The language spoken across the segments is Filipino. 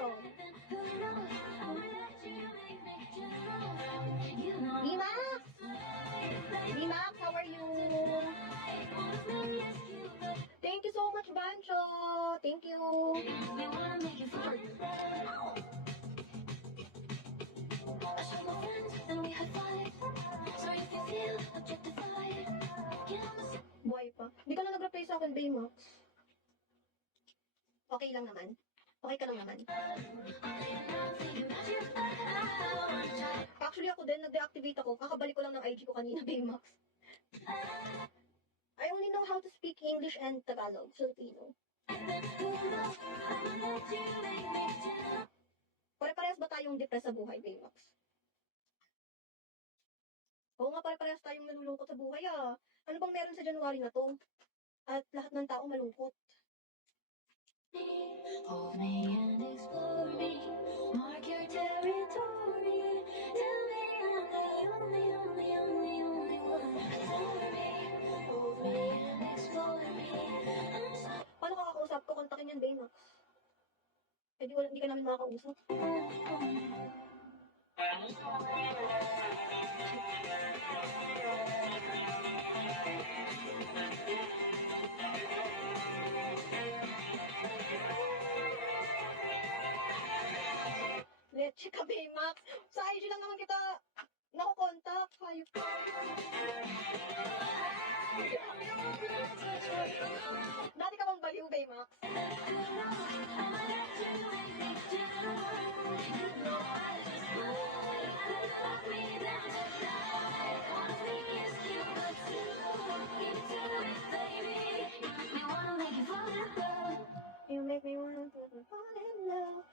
from? Dimax! Dimax, how are you? Thank you so much, Bancho. Thank you. Buhay pa. Hindi ka na nag-reply sa akin, Baymax. Okay lang naman. Okay ka lang naman. Actually ako din, nag-deactivate ako. Kakabalik ko lang ng IG ko kanina, Baymax. I only know how to speak English and Tagalog, Filipino. Pare-parehas ba tayong depressed sa buhay, Baymax? Oo nga, pare-parehas tayong nalulungkot sa buhay ah. Ano bang meron sa January na to? At lahat ng tao malungkot. Hold me and explore me, mark your territory. Tell me I'm the only one. Adore me, hold me and explore me. Paano ka kakausap ko? Kontakin yan, Baymax. Eh di ka namin makakausap. Leche ka, Baymax. Sa IG lang naman kita nakukontak. Hayop ka. Dati ka bang baliw, Baymax? You make me wanna fall in love.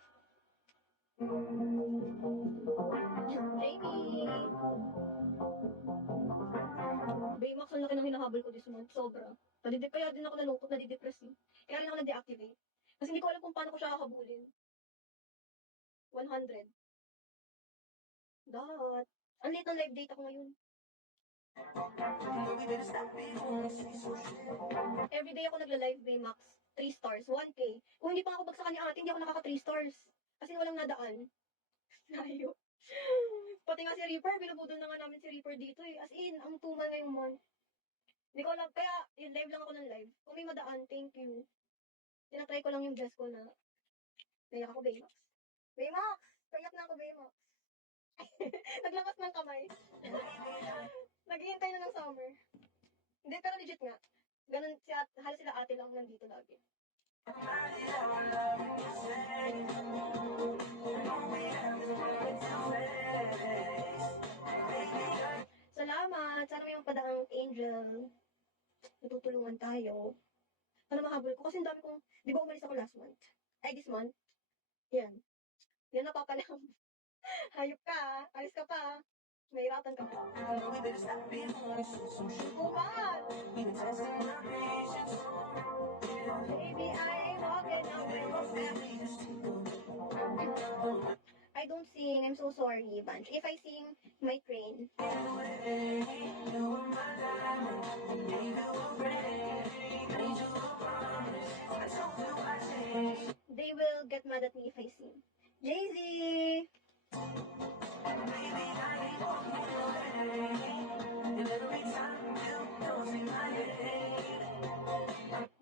Baby! Baymax, ang laki ng hinahabol ko this month. Sobra. Kaya din ako nalungkot, nadidepress eh. Kaya rin ako na-deactivate. Kasi hindi ko alam kung paano ko siya hahabulin. 100. Dot. Ang late ng live date ako ngayon. Everyday ako nagla-live, Baymax. 3 stars, 1K. Kung hindi pa ako bagsakan ni ate, hindi ako nakaka 3 stars. Kasi walang nadaan. Nayo. Pati nga si Reaper, binubudol na nga namin si Reaper dito eh. As in, ang tumal ngayong month. Hindi ko alam, kaya yung live lang ako ng live. Kung may madaan, thank you. Tinatry ko lang yung best ko na naiyak ako, Baymax. Baymax! Payak na ako, Baymax. Naglakas ng kamay. Naghihintay na ng summer. Hindi, pero legit nga. Ganun siya, halos sila ate lang nandito lagi. Salamat! Sana may padaang angel. Natutulungan tayo. Ano mahabol ko? Kasi ang dami kong, di ba umalis ako last month? Ay, this month? Yan. Yan napapalam. Hayop ka, alis ka pa. Mahirapan ka. Bukan! Baby, I'm walking away. I don't sing. I'm so sorry, Bunch. If I sing, my train. They will get mad at me if I sing. Jay-Z!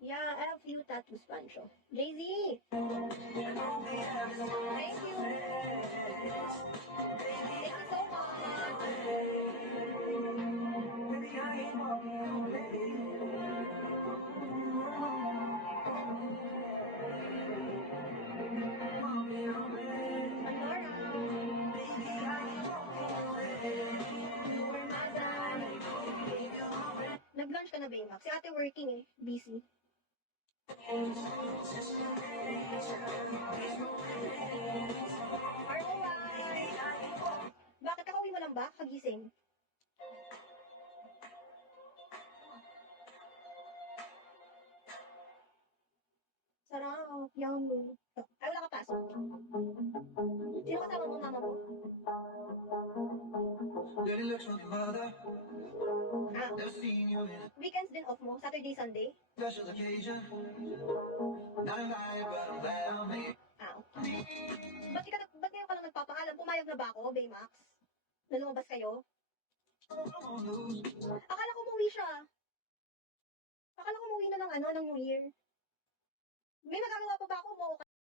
Yeah, I have few tattoos, Pancho. Jay-Z! Thank you! Thank you so Nag-lunch ka na, Baymax? Si ate working eh. Busy. Alright! Bakit kakauwi mo lang ba? Kagising. Sarap. Yummy. Ay, wala ka pasok. Sino kasama mo, mama mo? Weekends din off mo? Saturday, Sunday? Special occasion. Not a lie, but allow me. Okay. Max? Na lumabas kayo? Akala ko umuwi siya. Akala ko umuwi na ng New Year. May magagawa pa ba ako?